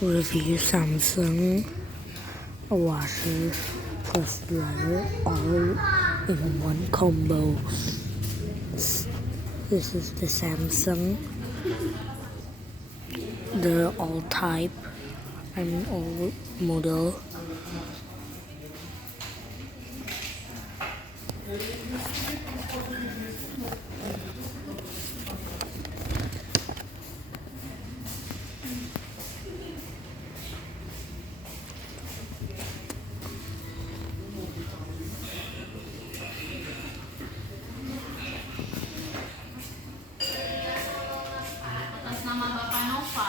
Review Samsung washer plus dryer all in one combo. This is the Samsung, the all type and all model. Atas nama Bapak Nova.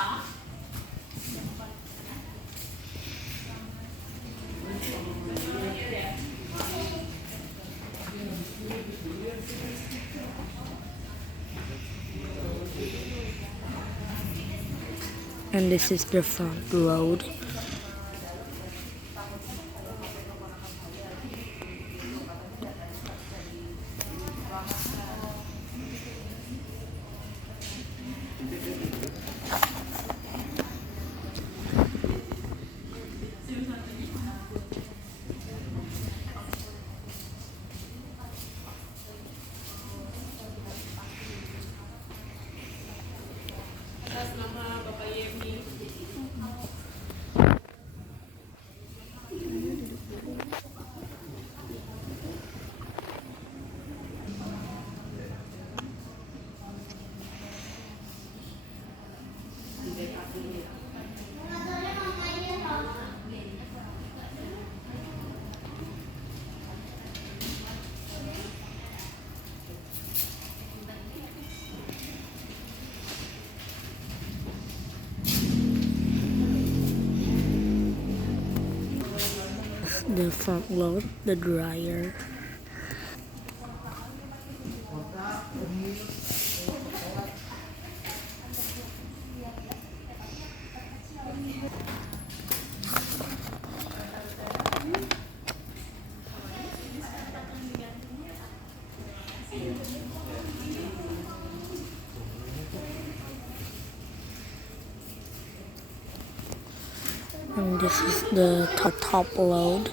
And this is the front load. Atas nama Bapak Yemi. The front load, the dryer. And this is the top load.